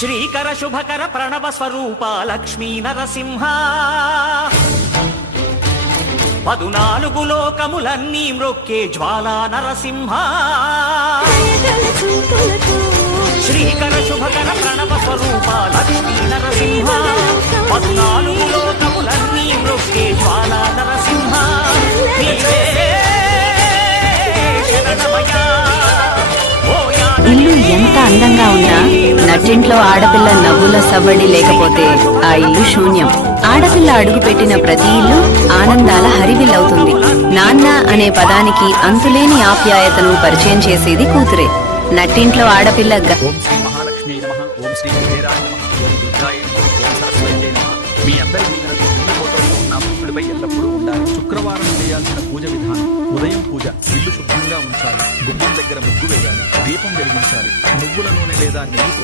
శ్రీకర శుభకర ప్రణవ స్వరూప లక్ష్మీ నరసింహ 14 లోకములన్నీ మ్రొక్కే జ్వాలా నరసింహ శ్రీకర శుభకర ప్రణవ స్వరూప లక్ష్మీ నరసింహ 14 లోకములన్నీ మ్రొక్కే జ్వాలా నరసింహ నీవే శరణమయ్యా. ఇల్లు ఎంత అందంగా ఉన్నా నట్టింట్లో ఆడపిల్ల నవ్వుల సవ్వడి లేకపోతే ఆ ఇల్లు శూన్యం. ఆడపిల్ల అడుగుపెట్టిన ప్రతి ఇల్లు ఆనందాల హరివిల్లవుతుంది. నాన్న అనే పదానికి అంతులేని ఆప్యాయతను పరిచయం చేసేది కూతురే. నట్టింట్లో ఆడపిల్ల ఓం శ్రీ మహాలక్ష్మి నమః, ఓం శ్రీ కుబేరాయ నమః, ఓం దుర్గాయ నమః, ఓం సరస్వతీ నమః. మీ అందరి దీవెనలు ఈ ఫోటోలో ఉన్న భక్తుడిపై ఎల్లప్పుడూ ఉండాలి. శుక్రవారం చేయాల్సిన పూజ విధానం: ఉదయం పూజ, ఇల్లు శుభ్రంగా ఉంచాలి, గుమ్మం దగ్గర ముగ్గు వేయాలి, దీపం వెలిగించాలి, నువ్వుల నూనె లేదా నెయ్యితో